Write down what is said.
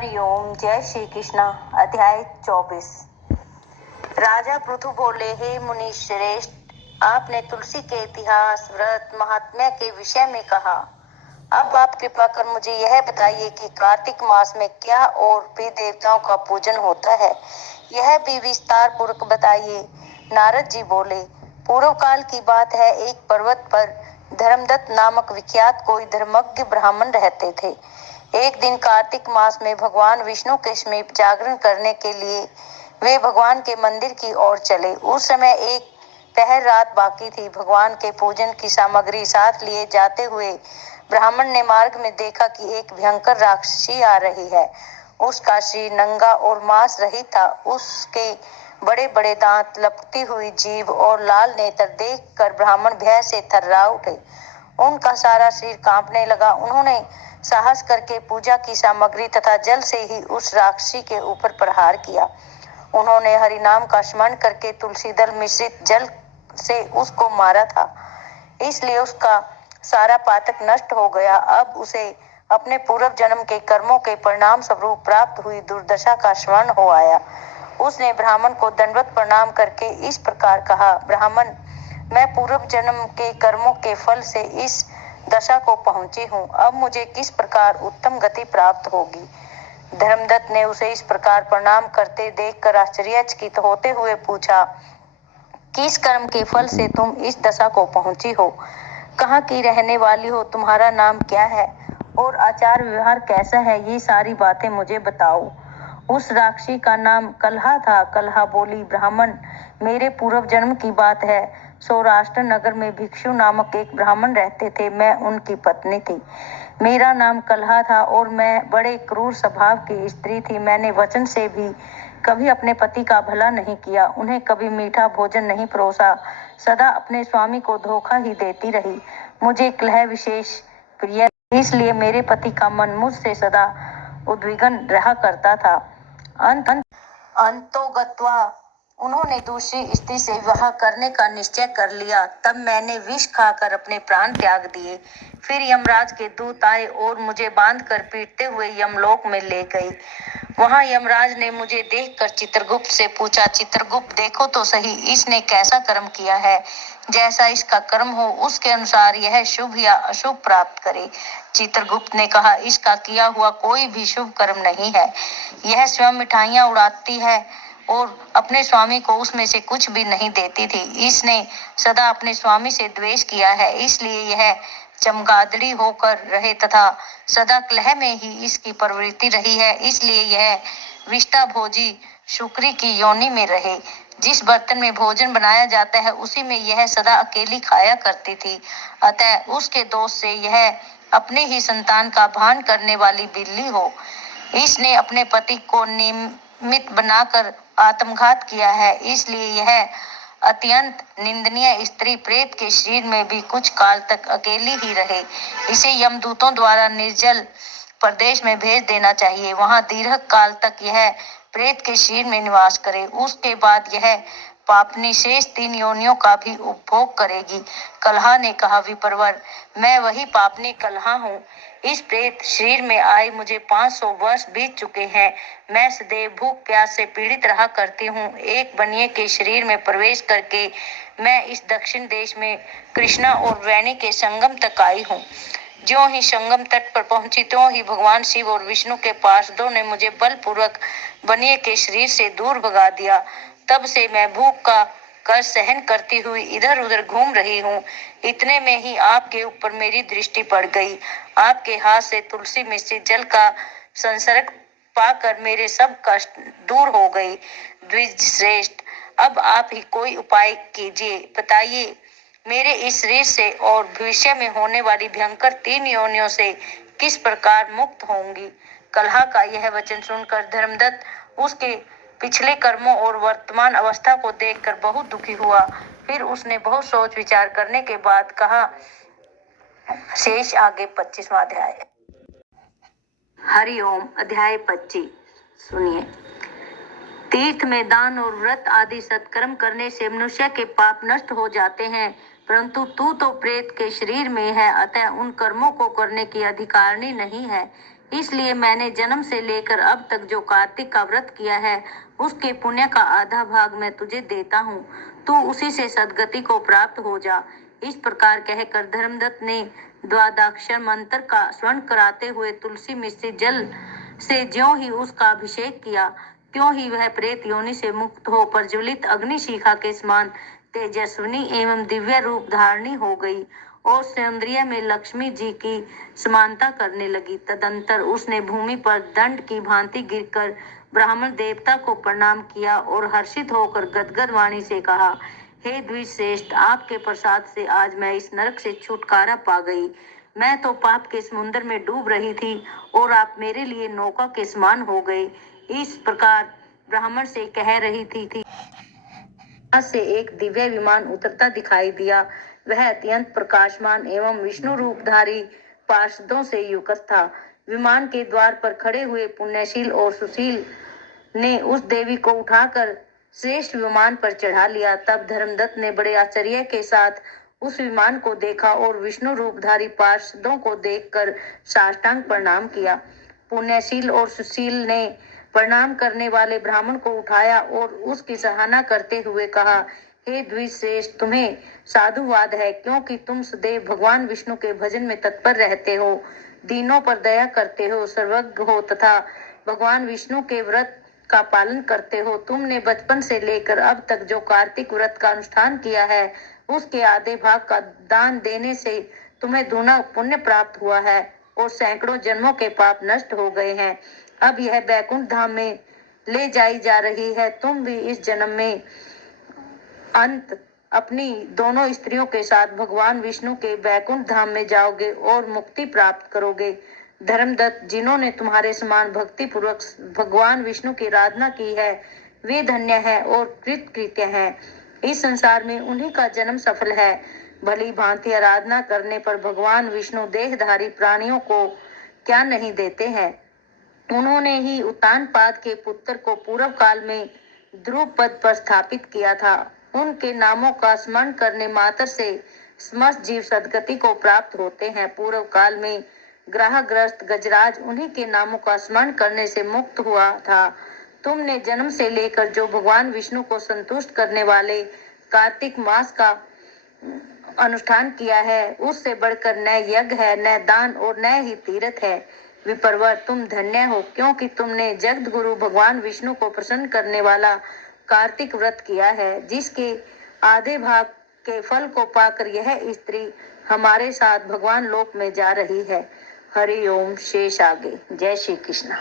हरिओम। जय श्री कृष्ण। अध्याय 24। राजा पृथु बोले, हे मुनि श्रेष्ठ, आपने तुलसी के इतिहास, व्रत, महात्म्य के विषय में कहा। अब आप कृपा कर मुझे यह बताइए कि कार्तिक मास में क्या और भी देवताओं का पूजन होता है, यह भी विस्तार पूर्वक बताइए। नारद जी बोले, पूर्व काल की बात है, एक पर्वत पर धर्मदत्त नामक विख्यात कोई धर्मज्ञ ब्राह्मण रहते थे। एक दिन कार्तिक मास में भगवान विष्णु के समीप जागरण करने के लिए वे भगवान के मंदिर की ओर चले। उस समय एक पहर रात बाकी थी। भगवान के पूजन की सामग्री साथ लिए जाते हुए ब्राह्मण ने मार्ग में देखा कि एक भयंकर राक्षसी आ रही है। उसका शरीर नंगा और मांस रहित था। उसके बड़े बड़े दांत, लपकती हुई जीभ और लाल नेत्र देखकर ब्राह्मण भय से थर्रा उठे। उनका सारा शरीर कांपने लगा। उन्होंने साहस करके पूजा की सामग्री तथा जल से ही उस राक्षसी के ऊपर प्रहार किया। उन्होंने हरि नाम का स्मरण करके तुलसी दल मिश्रित जल से उसको मारा था, इसलिए उसका सारा पातक नष्ट हो गया। अब उसे अपने पूर्व जन्म के कर्मों के परिणाम स्वरूप प्राप्त हुई दुर्दशा का स्मरण हो आया। उसने ब्राह्मण को दंडवत प्रणाम करके इस प्रकार कहा, ब्राह्मण, मैं पूर्व जन्म के कर्मों के फल से इस दशा को पहुंची हूँ। अब मुझे किस प्रकार उत्तम गति प्राप्त होगी। धर्मदत्त ने उसे इस प्रकार प्रणाम करते देखकर आश्चर्यचकित होते हुए पूछा, किस कर्म के फल से तुम इस दशा को पहुंची हो? कहाँ की रहने वाली हो? तुम्हारा नाम क्या है और आचार व्यवहार कैसा है? ये सारी बातें मुझे बताओ। उस राक्षसी का नाम कलहा था। कलहा बोली, ब्राह्मण, मेरे पूर्व जन्म की बात है। सौराष्ट्र नगर में भिक्षु नामक एक ब्राह्मण रहते थे। मैं उनकी पत्नी थी। मेरा नाम कलहा था और मैं बड़े क्रूर स्वभाव की स्त्री थी। मैंने वचन से भी कभी अपने पति का भला नहीं किया, उन्हें कभी मीठा भोजन नहीं परोसा, सदा अपने स्वामी को धोखा ही देती रही। मुझे कलह विशेष प्रिय, इसलिए मेरे पति का मन मुझसे सदा उद्विग्न रहा करता था। अंतोगत्वा उन्होंने दूसरी स्त्री से विवाह करने का निश्चय कर लिया। तब मैंने विष खाकर अपने प्राण त्याग दिए। फिर यमराज के दूत आए और मुझे बांधकर पीटते हुए यमलोक में ले गए। वहां यमराज ने मुझे देखकर चित्रगुप्त से पूछा, चित्रगुप्त, देखो तो सही, इसने कैसा कर्म किया है। जैसा इसका कर्म हो उसके अनुसार यह शुभ या अशुभ प्राप्त करे। चित्रगुप्त ने कहा, इसका किया हुआ कोई भी शुभ कर्म नहीं है। यह स्वयं मिठाइयां उड़ाती है और अपने स्वामी को उसमें से कुछ भी नहीं देती थी। इसने सदा अपने स्वामी से द्वेष किया है, इसलिए यह चमगादड़ी होकर रहे तथा सदा कलह में ही इसकी प्रवृत्ति रही है। इसलिए यह विष्टा भोजी शुक्री की योनि में रहे। जिस बर्तन में भोजन बनाया जाता है उसी में यह सदा अकेली खाया करती थी। अतः उसके दोष से यह अपने ही संतान का भान करने वाली बिल्ली हो। इसने अपने पति को निमित्त बनाकर आत्मघात किया है, इसलिए यह अत्यंत निंदनीय स्त्री प्रेत के शरीर में भी कुछ काल तक अकेली ही रहे। इसे यमदूतों द्वारा निर्जल प्रदेश में भेज देना चाहिए। वहां दीर्घ काल तक यह प्रेत के शरीर में निवास करे। उसके बाद यह पापनी शेष 3 योनियों का भी उपभोग करेगी। कलहा ने कहा, विप्रवर, मैं वही पापनी कलहा हूँ। इस प्रेत शरीर में आए मुझे 500 वर्ष बीत चुके हैं। मैं सदैव भूख प्यास से पीड़ित रहा करती हूँ। एक बनिए के शरीर में प्रवेश करके मैं इस दक्षिण देश में कृष्णा और वैनी के संगम तक आई हूँ। ज्यों ही संगम तट पर पहुंची त्यों ही भगवान शिव और विष्णु के पार्षदों ने मुझे बलपूर्वक बनिए के शरीर से दूर भगा दिया। तब से मैं भूख का कष्ट सहन करती हुई इधर उधर घूम रही हूँ। इतने में ही आपके ऊपर मेरी दृष्टि पड़ गई। आपके हाथ से तुलसी मिश्रित जल का संसर्ग पाकर मेरे सब कष्ट दूर हो गई। द्विज श्रेष्ठ, अब आप ही कोई उपाय कीजिए, बताइए, मेरे इस शरीर से और भविष्य में होने वाली भयंकर 3 योनियों से किस प्रकार मुक्त होंगी। कलहा का यह वचन सुनकर धर्मदत्त उसके पिछले कर्मों और वर्तमान अवस्था को देखकर बहुत दुखी हुआ। फिर उसने बहुत सोच विचार करने के बाद कहा, शेष आगे 25वां अध्याय। हरिओम। अध्याय 25 सुनिए। तीर्थ में दान और व्रत आदि सत्कर्म करने से मनुष्य के पाप नष्ट हो जाते हैं, परंतु तू तो प्रेत के शरीर में है, अतः उन कर्मों को करने की अधिकारिणी नहीं है। इसलिए मैंने जन्म से लेकर अब तक जो कार्तिक का व्रत किया है उसके पुण्य का आधा भाग मैं तुझे देता हूँ। तू उसी से सदगति को प्राप्त हो जा। इस प्रकार कहकर धर्मदत्त ने द्वादशाक्षर मंत्र का स्मरण कराते हुए तुलसी मिश्रित जल से ज्यों ही उसका अभिषेक किया त्यों ही वह प्रेत योनि से मुक्त हो प्रज्वलित अग्निशिखा के समान तेजस्विनी एवं दिव्य रूप धारणी हो गई और सौंदर्य में लक्ष्मी जी की समानता करने लगी। तदंतर उसने भूमि पर दंड की भांति गिरकर ब्राह्मण देवता को प्रणाम किया और हर्षित होकर गदगद वाणी से कहा, हे द्विश्रेष्ठ, आपके प्रसाद से आज मैं इस नरक से छुटकारा पा गई। मैं तो पाप के समुद्र में डूब रही थी और आप मेरे लिए नौका के समान हो गए। इस प्रकार ब्राह्मण से कह रही थी से एक दिव्य विमान उतरता दिखाई दिया। वह अत्यंत प्रकाशमान एवं विष्णु रूपधारी पार्षदों से युक्त था। विमान के द्वार पर खड़े हुए पुण्यशील और सुशील ने उस देवी को उठाकर श्रेष्ठ विमान पर चढ़ा लिया। तब धर्मदत्त ने बड़े आश्चर्य के साथ उस विमान को देखा और विष्णु रूपधारी पार्षदों को देखकर साष्टांग प्रणाम किया। पुण्यशील और सुशील ने प्रणाम करने वाले ब्राह्मण को उठाया और उसकी सराहना करते हुए कहा, हे द्विश्रेष्ठ, तुम्हें साधुवाद है, क्योंकि तुम सदैव भगवान विष्णु के भजन में तत्पर रहते हो, दीनों पर दया करते हो, सर्वज्ञ हो तथा भगवान विष्णु के व्रत का पालन करते हो। तुमने बचपन से लेकर अब तक जो कार्तिक व्रत का अनुष्ठान किया है उसके आधे भाग का दान देने से तुम्हें दूना पुण्य प्राप्त हुआ है और सैकड़ों जन्मों के पाप नष्ट हो गए हैं। अब यह बैकुंठ धाम में ले जाई जा रही है। तुम भी इस जन्म में अंत अपनी दोनों स्त्रियों के साथ भगवान विष्णु के बैकुंठ धाम में जाओगे और मुक्ति प्राप्त करोगे। धर्मदत्त, जिन्होंने तुम्हारे समान भक्ति पूर्वक भगवान विष्णु की आराधना की है वे धन्य है और कृतकृत्य हैं। इस संसार में उन्हीं का जन्म सफल है। भली भांति आराधना करने पर भगवान विष्णु देहधारी प्राणियों को क्या नहीं देते हैं। उन्होंने ही उत्तानपाद के पुत्र को पूर्व काल में ध्रुव पद पर स्थापित किया था। उनके नामों का स्मरण करने मात्र से समस्त जीव सदगति को प्राप्त होते हैं। पूर्व काल में ग्रहग्रस्त गजराज उन्हीं के नामों का स्मरण करने से मुक्त हुआ था। तुमने जन्म से लेकर जो भगवान विष्णु को संतुष्ट करने वाले कार्तिक मास का अनुष्ठान किया है उससे बढ़कर न यज्ञ है, न दान और न ही तीर्थ है। विप्रवर, तुम धन्य हो, क्योंकि तुमने जगत गुरु भगवान विष्णु को प्रसन्न करने वाला कार्तिक व्रत किया है, जिसके आधे भाग के फल को पाकर यह स्त्री हमारे साथ भगवान लोक में जा रही है। हरि ओम। शेष आगे। जय श्री कृष्ण।